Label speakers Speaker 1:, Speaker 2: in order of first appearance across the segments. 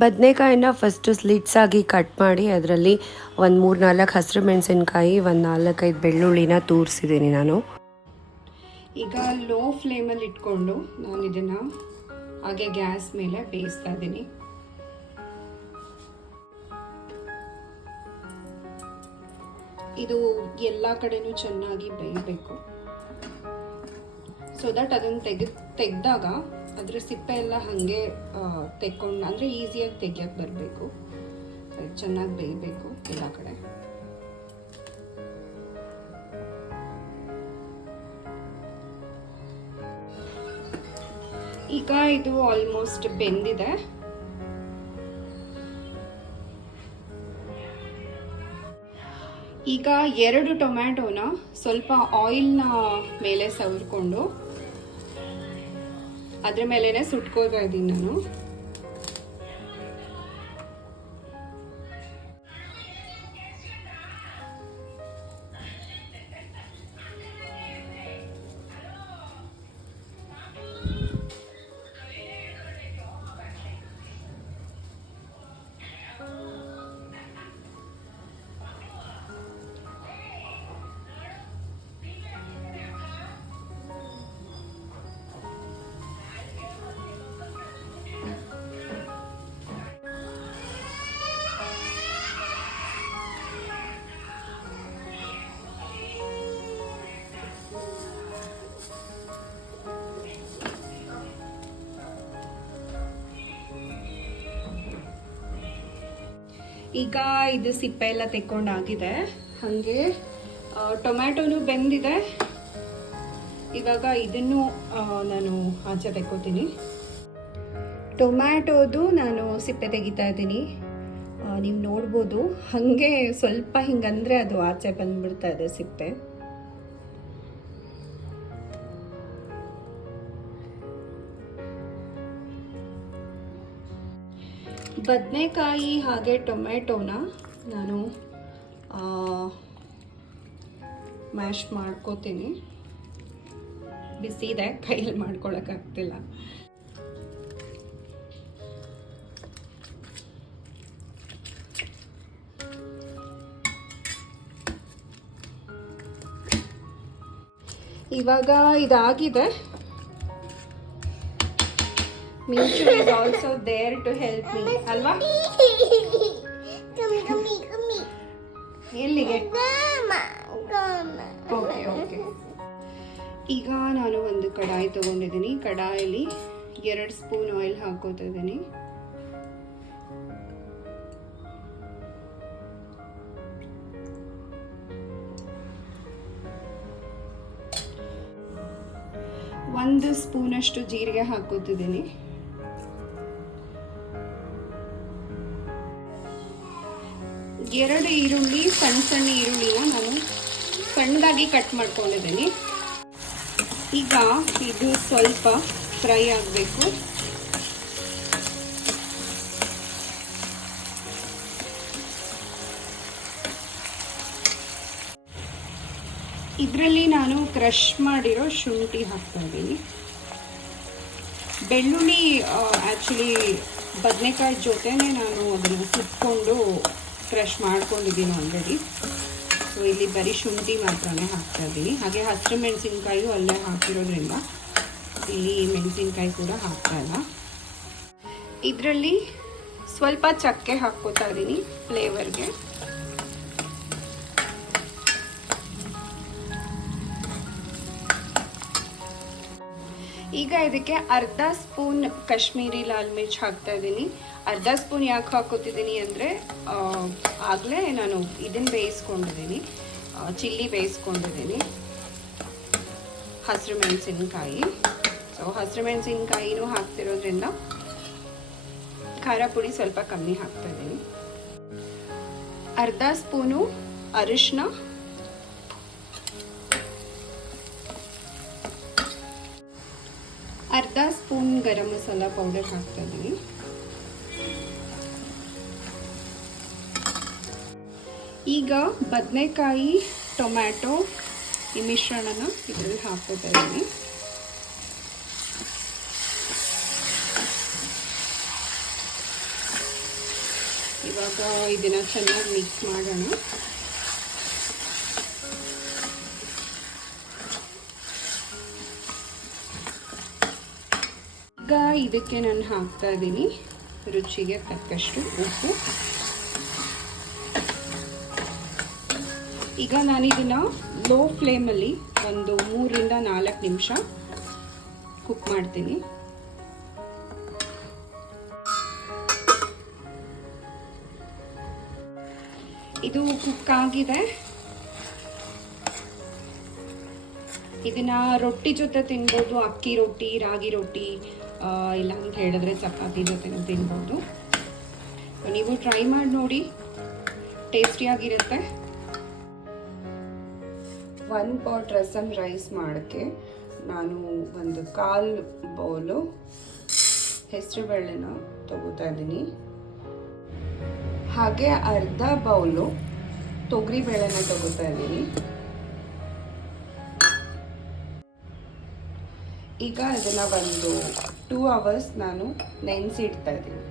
Speaker 1: ಬದನೆಕಾಯಿನ first slits ಆಗಿ cut ಮಾಡಿ ಅದರಲ್ಲಿ ಒಂದು ಮೂರು ನಾಲ್ಕು ಹಸಿರು ಮೆಣಸಿನ್ಕಾಯಿ, ಒಂದು ನಾಲ್ಕೈದು ಬೆಳ್ಳುಳ್ಳಿನ ತೂರಿಸಿದ್ದೀನಿ ನಾನು.
Speaker 2: ಈಗ ಲೋ ಫ್ಲೇಮಲ್ಲಿ ಇಟ್ಕೊಂಡು ನಾನು ಇದನ್ನು ಹಾಗೆ ಗ್ಯಾಸ್ ಮೇಲೆ ಬೇಯಿಸ್ತಾ ಇದ್ದೀನಿ. ಇದು ಎಲ್ಲ ಕಡೆನೂ ಚೆನ್ನಾಗಿ ಬೇಯಬೇಕು. ಸೊ ದಟ್ ಅದನ್ನು ತೆಗೆ ತೆಗೆದಾಗ ಅದ್ರ ಸಿಪ್ಪೆ ಎಲ್ಲ ಹಾಗೆ ತೆಕ್ಕೊಂಡು, ಅಂದರೆ ಈಸಿಯಾಗಿ ತೆಗಿಯಕ್ಕೆ ಬರಬೇಕು. ಚೆನ್ನಾಗಿ ಬೇಯಬೇಕು ಎಲ್ಲ ಕಡೆ. ಈಗ ಇದು ಆಲ್ಮೋಸ್ಟ್ ಬೆಂದಿದೆ. ಈಗ ಎರಡು ಟೊಮ್ಯಾಟೋನ ಸ್ವಲ್ಪ ಆಯಿಲ್ನ ಮೇಲೆ ಸವರ್ಕೊಂಡು ಅದ್ರ ಮೇಲೆನೆ ಸುಟ್ಕೋತಾ ಇದ್ದೀನಿ ನಾನು. ಈಗ ಇದು ಸಿಪ್ಪೆ ಎಲ್ಲ ತೆಕ್ಕೊಂಡಾಗಿದೆ. ಹಾಗೆ ಟೊಮ್ಯಾಟೊನು ಬೆಂದಿದೆ. ಇವಾಗ ಇದನ್ನು ನಾನು ಆಚೆ ತೆಕ್ಕೋತೀನಿ. ಟೊಮ್ಯಾಟೋದು ನಾನು ಸಿಪ್ಪೆ ತೆಗಿತಾ ಇದ್ದೀನಿ. ನೀವು ನೋಡ್ಬೋದು. ಹಾಗೆ ಸ್ವಲ್ಪ ಹಿಂಗಂದ್ರೆ ಅದು ಆಚೆ ಬಂದ್ಬಿಡ್ತಾ ಇದೆ ಸಿಪ್ಪೆ. ಬದನೆಕಾಯಿ ಹಾಗೆ ಟೊಮೆಟೊನ ನಾನು ಮ್ಯಾಶ್ ಮಾಡ್ಕೋತೀನಿ. ಬಿಸಿ ಇದೆ ಕೈಯಲ್ಲಿ ಮಾಡ್ಕೊಳಕ್ಕಾಗ್ತಿಲ್ಲ. ಇವಾಗ ಇದಾಗಿದೆ. Minchu is also there to help me ಅಲ್ವಾ. ಎಲ್ಲಿಗೆ. ಓಕೆ ಓಕೆ ಈಗ ನಾನು ಒಂದು ಕಡಾಯಿ ತಗೊಂಡಿದ್ದೀನಿ. ಕಡಾಯಲ್ಲಿ ಎರಡು ಸ್ಪೂನ್ ಆಯಿಲ್ ಹಾಕೋತಿದ್ದೀನಿ ಒಂದು ಸ್ಪೂನಷ್ಟು ಜೀರಿಗೆ ಹಾಕೋತಿದ್ದೀನಿ ಎರಡು ಈರುಳ್ಳಿ, ಸಣ್ಣ ಸಣ್ಣ ಈರುಳ್ಳಿನ ನಾನು ಸಣ್ಣದಾಗಿ ಕಟ್ ಮಾಡ್ಕೊಂಡಿದ್ದೀನಿ. ಈಗ ಇದು ಸ್ವಲ್ಪ ಫ್ರೈ ಆಗಬೇಕು. ಇದರಲ್ಲಿ ನಾನು ಕ್ರಷ್ ಮಾಡಿರೋ ಶುಂಠಿ ಹಾಕ್ತಾ ಇದ್ದೀನಿ. ಬೆಳ್ಳುಳ್ಳಿ ಆ್ಯಕ್ಚುಲಿ ಬದನೆಕಾಯಿ ಜೊತೆನೇ ನಾನು ಅದನ್ನು ಸುಟ್ಕೊಂಡು ಕ್ರಷ್ ಮಾಡ್ಕೊಂಡಿದ್ದೀನಿ ಆಲ್ರೆಡಿ ಸೊ ಇಲ್ಲಿ ಬರೀ ಶುಂಠಿ ಮಾತ್ರನೇ ಹಾಕ್ತಾ ಇದ್ದೀನಿ. ಹಾಗೆ ಹಸಿರು ಮೆಣಸಿನ್ಕಾಯಿಯೂ ಅಲ್ಲೇ ಹಾಕಿರೋದ್ರಿಂದ ಇಲ್ಲಿ ಮೆಣಸಿನ್ಕಾಯಿ ಕೂಡ ಹಾಕ್ತಾ ಇಲ್ಲ. ಇದರಲ್ಲಿ ಸ್ವಲ್ಪ ಚಕ್ಕೆ ಹಾಕ್ಕೋತಾ ಇದ್ದೀನಿ ಫ್ಲೇವರ್ಗೆ ಈಗ ಇದಕ್ಕೆ ಅರ್ಧ ಸ್ಪೂನ್ ಕಾಶ್ಮೀರಿ ಲಾಲ್ ಮಿರ್ಚ್ ಹಾಕ್ತಾ ಇದ್ದೀನಿ. ಅರ್ಧ ಸ್ಪೂನ್ ಯಾಕೆ ಹಾಕೋತಿದ್ದೀನಿ ಅಂದರೆ ಆಗಲೇ ನಾನು ಇದನ್ನು ಬೇಯಿಸ್ಕೊಂಡಿದ್ದೀನಿ. ಚಿಲ್ಲಿ ಬೇಯಿಸ್ಕೊಂಡಿದ್ದೀನಿ. ಹಸಿರು ಮೆಣಸಿನ್ಕಾಯಿ. ಸೊ ಹಸಿರು ಮೆಣಸಿನ್ಕಾಯಿನೂ ಹಾಕ್ತಿರೋದ್ರಿಂದ ಖಾರ ಪುಡಿ ಸ್ವಲ್ಪ ಕಮ್ಮಿ ಹಾಕ್ತಾ ಇದ್ದೀನಿ. ಅರ್ಧ ಸ್ಪೂನು ಅರಿಶಿನ ಅರ್ಧ ಸ್ಪೂನ್ ಗರಂ ಮಸಾಲ ಪೌಡರ್ ಹಾಕ್ತಾ ಇದ್ದೀನಿ. ಈಗ ಬದನೆಕಾಯಿ, ಟೊಮ್ಯಾಟೊ ಈ ಮಿಶ್ರಣನ ಇದರಲ್ಲಿ ಹಾಕ್ಕೋತಾ ಇದ್ದೀನಿ. ಇವಾಗ ಇದನ್ನು ಚೆನ್ನಾಗಿ ಮಿಕ್ಸ್ ಮಾಡೋಣ. ಈಗ ಇದಕ್ಕೆ ನಾನು ಹಾಕ್ತಾ ಇದ್ದೀನಿ ರುಚಿಗೆ ತಕ್ಕಷ್ಟು ಉಪ್ಪು. ಈಗ ನಾನು ಇದನ್ನ ಲೋ ಫ್ಲೇಮಲ್ಲಿ ಒಂದು ಮೂರರಿಂದ ನಾಲ್ಕು ನಿಮಿಷ ಕುಕ್ ಮಾಡ್ತೀನಿ. ಇದು ಕುಕ್ ಆಗಿದೆ. ಇದನ್ನ ರೊಟ್ಟಿ ಜೊತೆ ತಿನ್ಬೋದು, ಅಕ್ಕಿ ರೊಟ್ಟಿ, ರಾಗಿ ರೊಟ್ಟಿ ಇಲ್ಲ ಅಂತ ಹೇಳಿದ್ರೆ ಚಪಾತಿ ಜೊತೆ ತಿನ್ಬೋದು. ನೀವು ಟ್ರೈ ಮಾಡಿ ನೋಡಿ. ಟೇಸ್ಟಿಯಾಗಿರುತ್ತೆ ಒನ್ ಪಾಟ್ ರಸಮ್ ರೈಸ್ ಮಾಡೋಕ್ಕೆ ನಾನು ಒಂದು ಕಾಲು ಬೌಲು ಹೆಸರುಬೇಳೆನ ತಗೋತಾ ಇದ್ದೀನಿ. ಹಾಗೆ ಅರ್ಧ ಬೌಲು ತೊಗರಿಬೇಳೆನ ತಗೋತಾ ಇದ್ದೀನಿ. ಈಗ ಅದನ್ನು ಒಂದು ಟೂ ಅವರ್ಸ್ ನಾನು ನೆನೆಸಿಡ್ತಾ ಇದ್ದೀನಿ.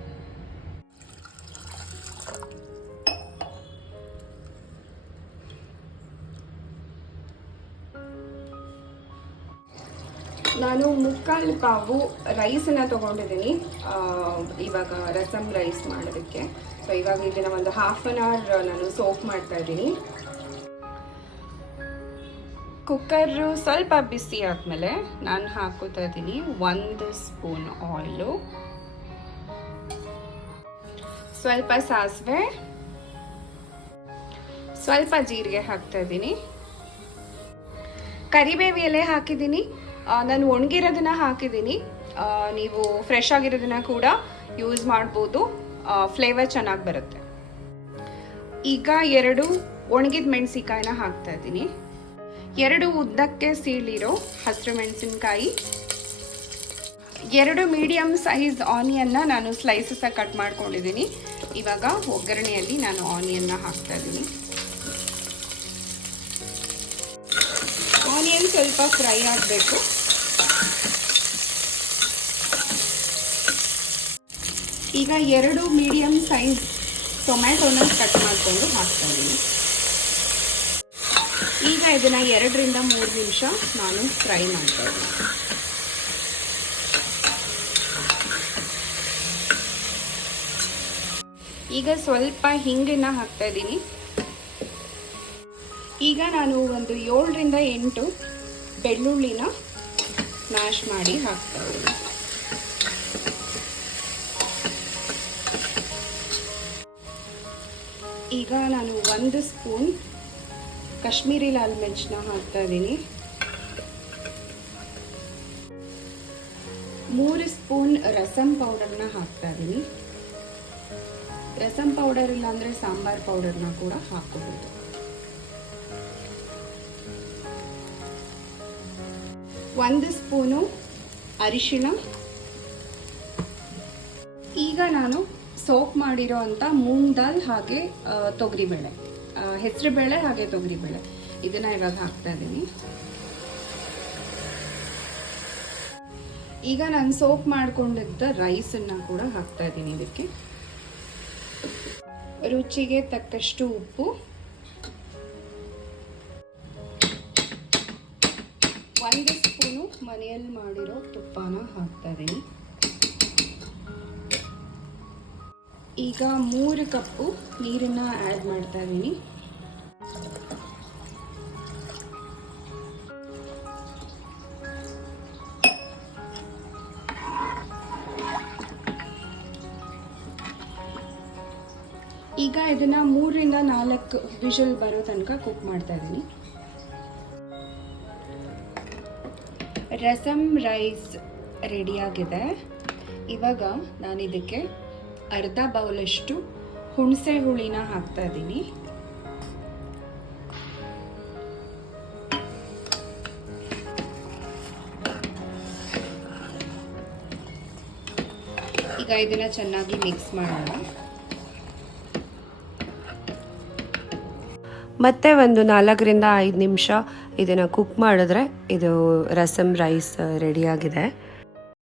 Speaker 2: ನಾನು ಮುಕ್ಕಾಲು ಕಾವು ರೈಸನ್ನು ತಗೊಂಡಿದ್ದೀನಿ. ಇವಾಗ ರಸಮ್ ರೈಸ್ ಮಾಡೋದಕ್ಕೆ. ಸೊ ಇವಾಗ ಇದನ್ನು ಒಂದು ಹಾಫ್ ಆನ್ ಅವರ್ ನಾನು ಸೋಪ್ ಮಾಡ್ತಾ ಇದ್ದೀನಿ. ಕುಕ್ಕರು ಸ್ವಲ್ಪ ಬಿಸಿ ಆದಮೇಲೆ ನಾನು ಹಾಕೋತಾ ಇದ್ದೀನಿ ಒಂದು ಸ್ಪೂನ್ ಆಯಿಲು ಸ್ವಲ್ಪ ಸಾಸಿವೆ. ಸ್ವಲ್ಪ ಜೀರಿಗೆ ಹಾಕ್ತಾ ಇದ್ದೀನಿ. ಕರಿಬೇವು ಎಲೆ ಹಾಕಿದ್ದೀನಿ. ನಾನು ಒಣಗಿರೋದನ್ನ ಹಾಕಿದ್ದೀನಿ. ನೀವು ಫ್ರೆಶ್ ಆಗಿರೋದನ್ನ ಕೂಡ ಯೂಸ್ ಮಾಡ್ಬೋದು. ಫ್ಲೇವರ್ ಚೆನ್ನಾಗಿ ಬರುತ್ತೆ. ಈಗ ಎರಡು ಒಣಗಿದ ಮೆಣಸಿಕಾಯಿನ ಹಾಕ್ತಾ ಇದ್ದೀನಿ. ಎರಡು ಉದ್ದಕ್ಕೆ ಸೀಳಿರೋ ಹಸಿರು ಮೆಣಸಿನ್ಕಾಯಿ. ಎರಡು ಮೀಡಿಯಮ್ ಸೈಜ್ ಆನಿಯನ್ನ ನಾನು ಸ್ಲೈಸಸ್ ಕಟ್ ಮಾಡ್ಕೊಂಡಿದ್ದೀನಿ. ಇವಾಗ ಒಗ್ಗರಣೆಯಲ್ಲಿ ನಾನು ಆನಿಯನ್ನ ಹಾಕ್ತಾ ಇದ್ದೀನಿ. ಸ್ವಲ್ಪ ಫ್ರೈ ಆಗಬೇಕು. ಈಗ ಎರಡು ಮೀಡಿಯಂ ಸೈಜ್ ಟೊಮ್ಯಾಟೊನ ಕಟ್ ಮಾಡಿಕೊಂಡು ಹಾಕ್ತಾ ಇದ್ದೀನಿ ಈಗ ಇದನ್ನ ಎರಡರಿಂದ ಮೂರು ನಿಮಿಷ ನಾನು ಫ್ರೈ ಮಾಡ್ತಾ ಈಗ ಸ್ವಲ್ಪ ಹಿಂಗನ್ನ ಹಾಕ್ತಾ ಇದ್ದೀನಿ. ಈಗ ನಾನು ಒಂದು ಏಳರಿಂದ ಎಂಟು ಬೆಳ್ಳುಳ್ಳಿನ ಮ್ಯಾಶ್ ಮಾಡಿ ಹಾಕ್ತಾ ಈಗ ನಾನು ಒಂದು ಸ್ಪೂನ್ ಕಾಶ್ಮೀರಿ ಲಾಲ್ ಮಿರ್ಚ್ನ ಹಾಕ್ತಾ ಇದ್ದೀನಿ. ಮೂರು ಸ್ಪೂನ್ ರಸಂ ಪೌಡರ್ನ ಹಾಕ್ತಾ ಇದ್ದೀನಿ. ರಸಂ ಪೌಡರ್ ಇಲ್ಲಾಂದರೆ ಸಾಂಬಾರ್ ಪೌಡರ್ನ ಕೂಡ ಹಾಕೋಬಹುದು ಒಂದು ಸ್ಪೂನು ಅರಿಶಿಣ. ಈಗ ನಾನು ಸೋಪ್ ಮಾಡಿರೋ ಅಂಥ ಮೂಂಗ್ ದಾಲ್ ಹಾಗೆ ತೊಗರಿಬೇಳೆ. ಹೆಸರುಬೇಳೆ ಹಾಗೆ ತೊಗರಿಬೇಳೆ. ಇದನ್ನ ಇವಾಗ ಹಾಕ್ತಾ ಇದ್ದೀನಿ ಈಗ ನಾನು ಸೋಪ್ ಮಾಡ್ಕೊಂಡಿದ್ದ ರೈಸನ್ನ ಕೂಡ ಹಾಕ್ತಾ ಇದ್ದೀನಿ ಇದಕ್ಕೆ. ರುಚಿಗೆ ತಕ್ಕಷ್ಟು ಉಪ್ಪು. ಒಂದು ಸ್ಪೂನು ಮನೆಯಲ್ಲಿ ಮಾಡಿರೋ ತುಪ್ಪನ ಹಾಕ್ತಾ ಇದ್ದೀನಿ ಈಗ ಮೂರು ಕಪ್ಪು ನೀರನ್ನು ಆ್ಯಡ್ ಮಾಡ್ತಾ ಇದ್ದೀನಿ. ಈಗ ಇದನ್ನು ಮೂರರಿಂದ ನಾಲ್ಕು ವಿಷಲ್ ಬರೋ ತನಕ ಕುಕ್ ಮಾಡ್ತಾ ಇದ್ದೀನಿ. ರಸಮ್ ರೈಸ್ ರೆಡಿಯಾಗಿದೆ ಇವಾಗ ನಾನು ಇದಕ್ಕೆ ಅರ್ಧ ಬೌಲಷ್ಟು ಹುಣಸೆ ಹುಳಿನ ಹಾಕ್ತಾ ಇದ್ದೀನಿ. ಈಗ ಇದನ್ನು ಚೆನ್ನಾಗಿ ಮಿಕ್ಸ್ ಮಾಡೋಣ.
Speaker 1: ಮತ್ತೆ ಒಂದು ನಾಲ್ಕರಿಂದ ಐದು ನಿಮಿಷ ಇದನ್ನು ಕುಕ್ ಮಾಡಿದ್ರೆ ಇದು ರಸಮ್ ರೈಸ್ ರೆಡಿಯಾಗಿದೆ